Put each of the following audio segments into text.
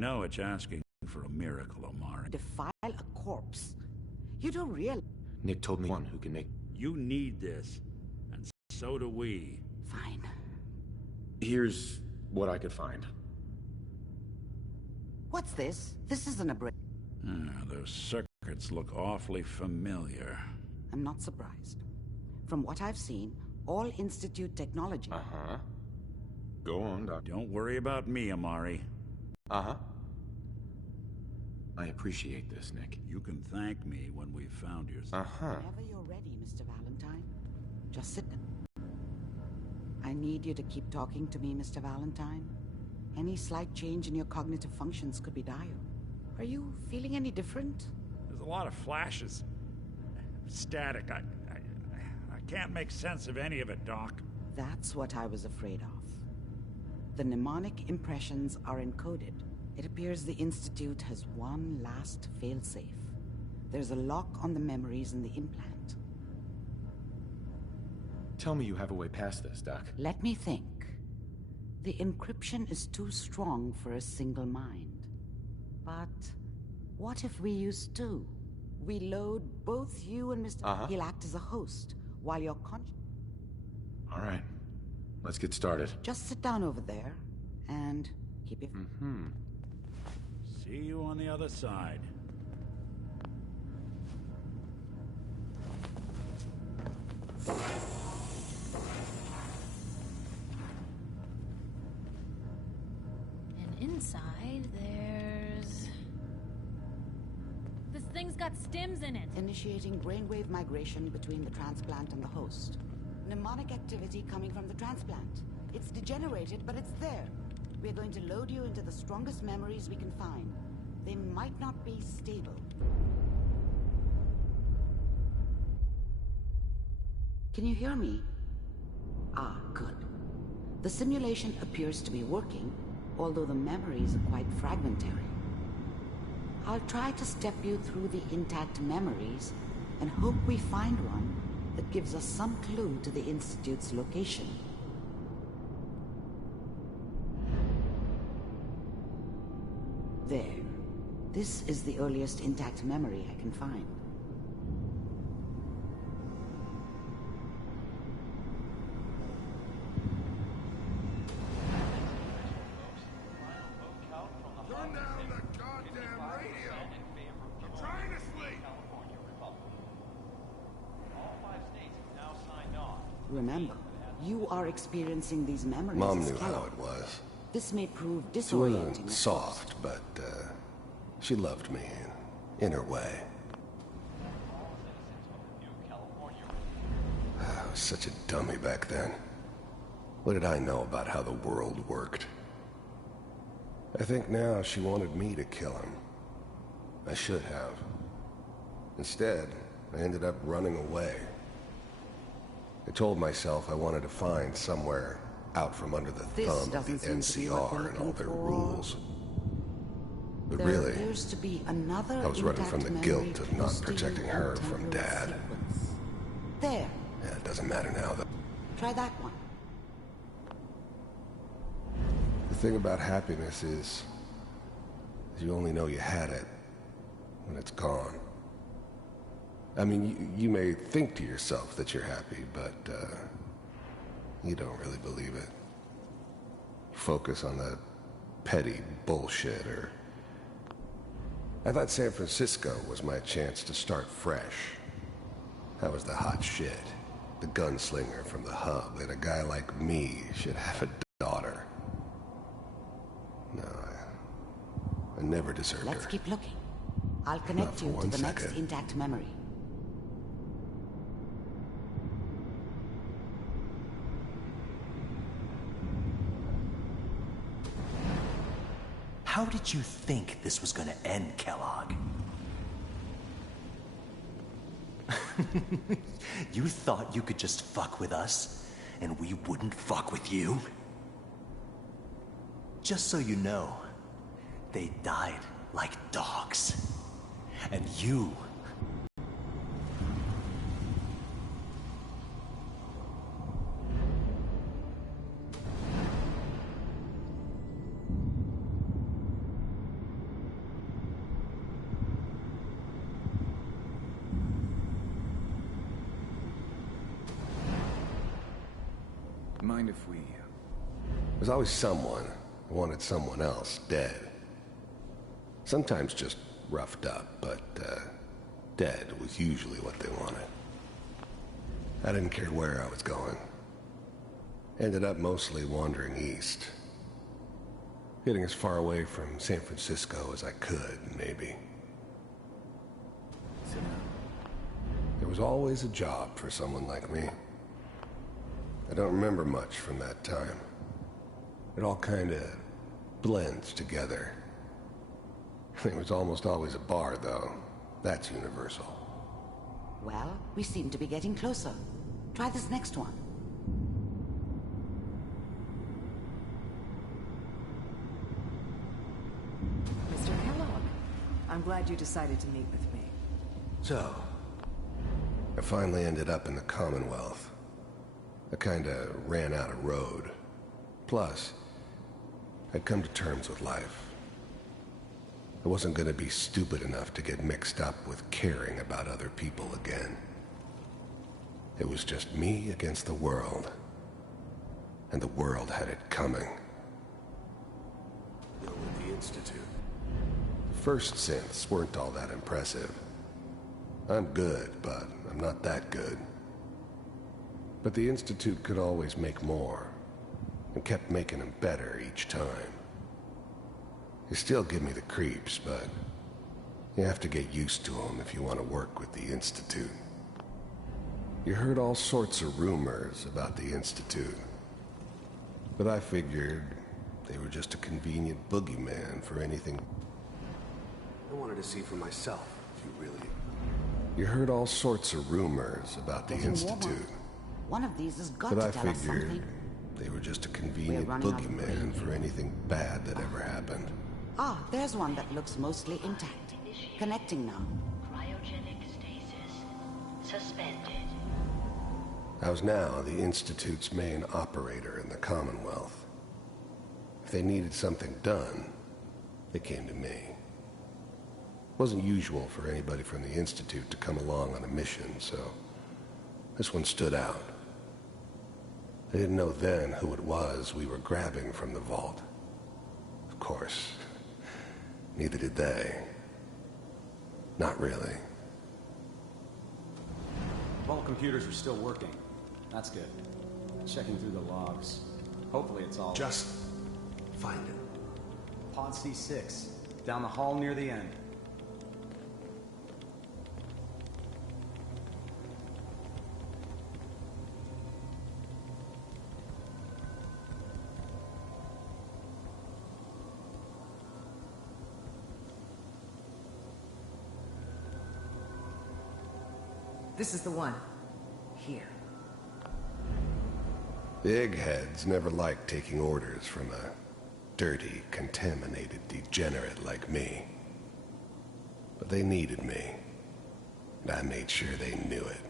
know it's asking for a miracle, Omari. Defile a corpse. You don't realize... Nick told me one who can make... You need this, and so do we. Fine. Here's what I could find. What's this? This isn't a break. Those circuits look awfully familiar. I'm not surprised. From what I've seen, all Institute technology... Uh-huh. Go on, Doc. Don't worry about me, Omari. Uh-huh. I appreciate this, Nick. You can thank me when we've found your... Uh-huh. Whenever you're ready, Mr. Valentine. Just sit down. I need you to keep talking to me, Mr. Valentine. Any slight change in your cognitive functions could be dire. Are you feeling any different? There's a lot of flashes. Static. I can't make sense of any of it, Doc. That's what I was afraid of. The mnemonic impressions are encoded. It appears the Institute has one last failsafe. There's a lock on the memories in the implant. Tell me you have a way past this, Doc. Let me think. The encryption is too strong for a single mind. But what if we use two? We load both you and Mr. Uh-huh. He'll act as a host, while you're All right. Let's get started. Just sit down over there, and keep your... Mm-hmm. See you on the other side. And inside, there's... This thing's got stims in it. Initiating brainwave migration between the transplant and the host. Mnemonic activity coming from the transplant. It's degenerated, but it's there. We're going to load you into the strongest memories we can find. They might not be stable. Can you hear me? Ah, good. The simulation appears to be working, although the memories are quite fragmentary. I'll try to step you through the intact memories and hope we find one that gives us some clue to the Institute's location. There. This is the earliest intact memory I can find. Turn down the goddamn radio! I'm trying to sleep! Remember, you are experiencing these memories Mom as knew how Kellogg. it was. This may prove She disorienting. wasn't soft, but she loved me in her way. I was such a dummy back then. What did I know about how the world worked? I think now she wanted me to kill him. I should have. Instead, I ended up running away. I told myself I wanted to find somewhere out from under the This thumb of doesn't the seem to be what we're NCR and all looking their for. rules. But There really, appears to be another I was running from the intact guilt memory of not posting protecting in her from temporal Dad. sequence. There. Yeah, it doesn't matter now, though. Try that one. The thing about happiness is you only know you had it when it's gone. I mean, you may think to yourself that you're happy, but you don't really believe it. Focus on that petty bullshit, or... I thought San Francisco was my chance to start fresh. That was the hot shit. The gunslinger from the hub, that a guy like me should have a daughter. No, I never deserved Let's her. keep looking. I'll connect for you to one the next second. intact memory. How did you think this was gonna end, Kellogg? You thought you could just fuck with us, and we wouldn't fuck with you? Just so you know, they died like dogs. And you... if we... There's always someone who wanted someone else dead. Sometimes just roughed up, but dead was usually what they wanted. I didn't care where I was going. Ended up mostly wandering east. Getting as far away from San Francisco as I could, maybe. There was always a job for someone like me. I don't remember much from that time. It all kind of blends together. There was almost always a bar, though. That's universal. Well, we seem to be getting closer. Try this next one. Mr. Kellogg, I'm glad you decided to meet with me. So, I finally ended up in the Commonwealth. I kinda ran out of road. Plus, I'd come to terms with life. I wasn't gonna be stupid enough to get mixed up with caring about other people again. It was just me against the world. And the world had it coming. You're with the Institute. The first synths weren't all that impressive. I'm good, but I'm not that good. But the Institute could always make more, and kept making them better each time. They still give me the creeps, but you have to get used to them if you want to work with the Institute. You heard all sorts of rumors about the Institute, but I figured they were just a convenient boogeyman for anything. I wanted to see for myself, if you really... You heard all sorts of rumors about the Institute, One of these has got but to I tell us figured something. they were just a convenient We're running out of boogeyman brain. for anything bad that ever happened. Ah, there's one that looks mostly intact. Connecting now. Cryogenic stasis suspended. I was now the Institute's main operator in the Commonwealth. If they needed something done, they came to me. It wasn't usual for anybody from the Institute to come along on a mission, so this one stood out. I didn't know then who it was we were grabbing from the vault. Of course, neither did they. Not really. Vault computers are still working. That's good. Checking through the logs. Hopefully it's all... Just find it. Pod C6. Down the hall near the end. This is the one. Here. The eggheads never liked taking orders from a dirty, contaminated degenerate like me. But they needed me, and I made sure they knew it.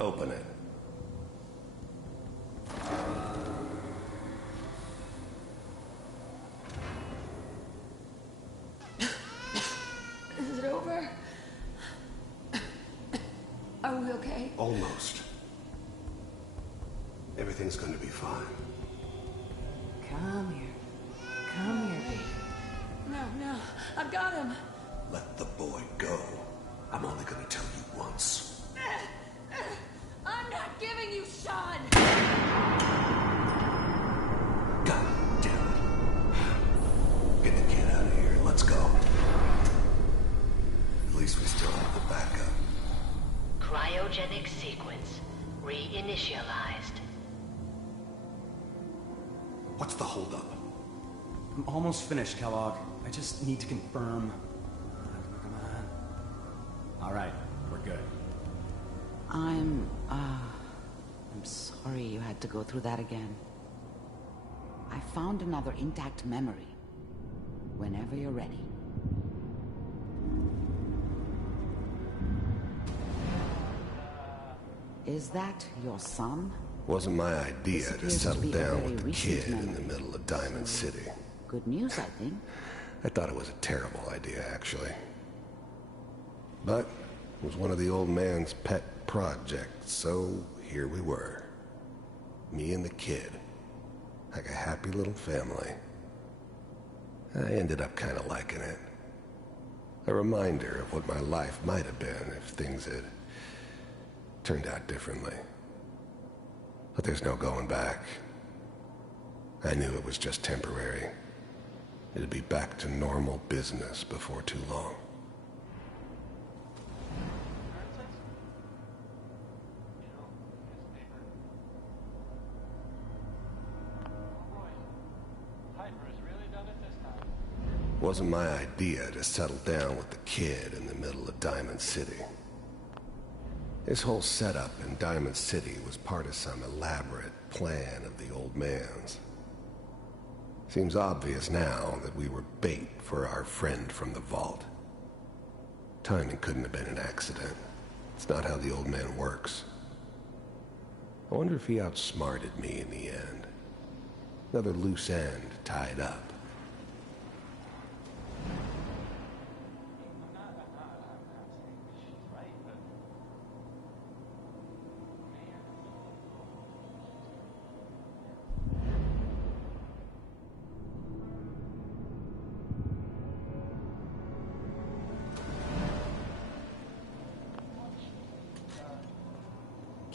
Open it. Is it over? Are we okay? Almost. Everything's gonna be fine. Come here. Come here, baby. No, I've got him. Let the boy go. I'm only gonna tell you once. I'm not giving you Sean! God damn it. Get the kid out of here. Let's go. At least we still have the backup. Cryogenic sequence reinitialized. What's the holdup? I'm almost finished, Kellogg. I just need to confirm. Come on. All right, we're good. I'm sorry you had to go through that again. I found another intact memory. Whenever you're ready. Is that your son? Wasn't my idea This to appears to settle be a down very with the recent kid in the memory. middle of Diamond City. Good news, I think. I thought it was a terrible idea, actually. But it was one of the old man's pet projects, so here we were. Me and the kid. Like a happy little family. I ended up kind of liking it. A reminder of what my life might have been if things had turned out differently. But there's no going back. I knew it was just temporary. It'd be back to normal business before too long. It wasn't my idea to settle down with the kid in the middle of Diamond City. His whole setup in Diamond City was part of some elaborate plan of the old man's. Seems obvious now that we were bait for our friend from the vault. Timing couldn't have been an accident. It's not how the old man works. I wonder if he outsmarted me in the end. Another loose end tied up.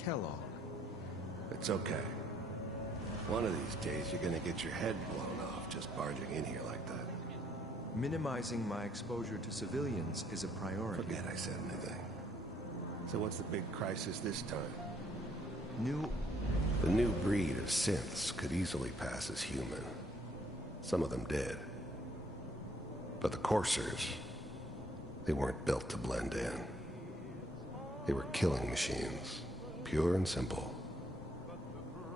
Kellogg. It's okay. One of these days you're gonna get your head blown off just barging in here like that. Minimizing my exposure to civilians is a priority. Forget I said anything. So what's the big crisis this time? The new breed of synths could easily pass as human. Some of them did. But the coursers, they weren't built to blend in. They were killing machines. Pure and simple.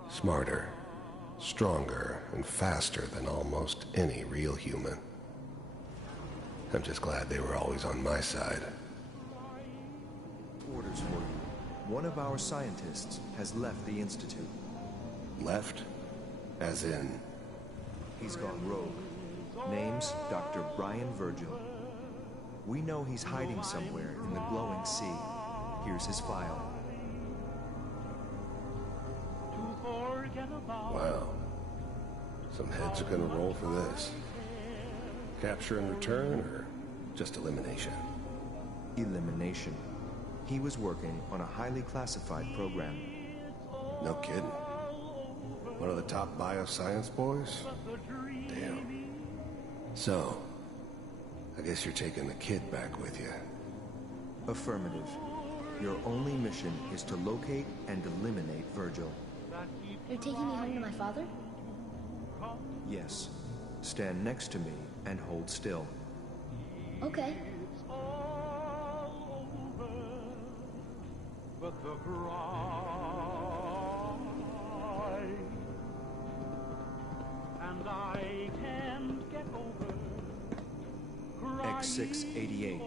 Smarter, stronger, and faster than almost any real human. I'm just glad they were always on my side. Orders for you. One of our scientists has left the Institute. Left? As in? He's gone rogue. Name's Dr. Brian Virgil. We know he's hiding somewhere in the glowing sea. Here's his file. Wow. Some heads are gonna roll for this. Capture and return, or just elimination? Elimination. He was working on a highly classified program. No kidding. One of the top bioscience boys? Damn. So, I guess you're taking the kid back with you. Affirmative. Your only mission is to locate and eliminate Virgil. You're taking me home to my father? Yes. Stand next to me and hold still. Okay. X688.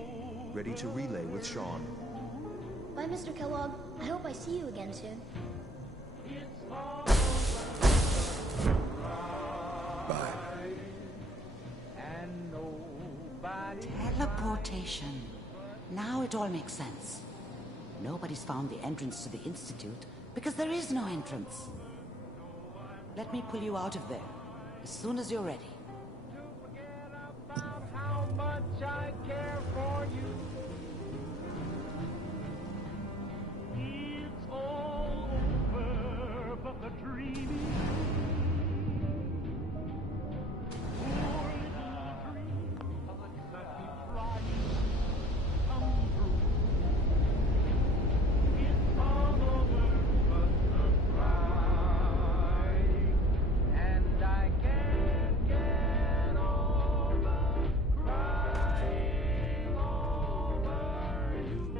Ready to relay with Sean. Bye, Mr. Kellogg. I hope I see you again soon. Bye. Teleportation. Now it all makes sense. Nobody's found the entrance to the Institute because there is no entrance. Let me pull you out of there as soon as you're ready. How much I care for you. It's all over, but the dreaming. Poor little dream that we tried to come true. It's all over, but the cry, and I can't get over crying over you.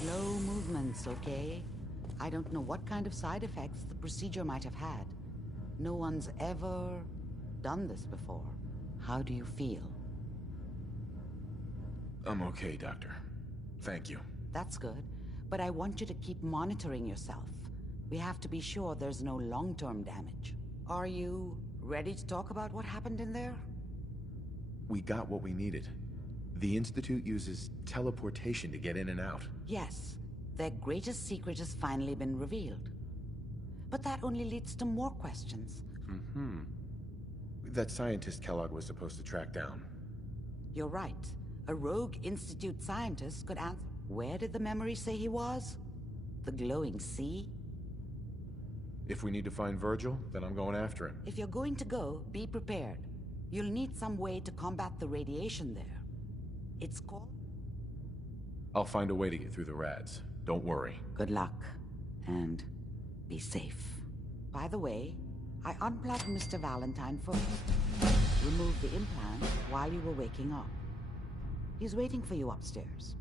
Slow movements, okay? I don't know what kind of side effects the procedure might have had. No one's ever done this before. How do you feel? I'm okay, Doctor. Thank you. That's good, but I want you to keep monitoring yourself. We have to be sure there's no long-term damage. Are you ready to talk about what happened in there? We got what we needed. The Institute uses teleportation to get in and out. Yes, their greatest secret has finally been revealed. But that only leads to more questions. Mm-hmm. That scientist Kellogg was supposed to track down. You're right. A rogue Institute scientist could answer. Where did the memory say he was? The glowing sea? If we need to find Virgil, then I'm going after him. If you're going to go, be prepared. You'll need some way to combat the radiation there. It's called... I'll find a way to get through the rads. Don't worry. Good luck. And be safe. By the way, I unplugged Mr. Valentine first. Removed the implant while you were waking up. He's waiting for you upstairs.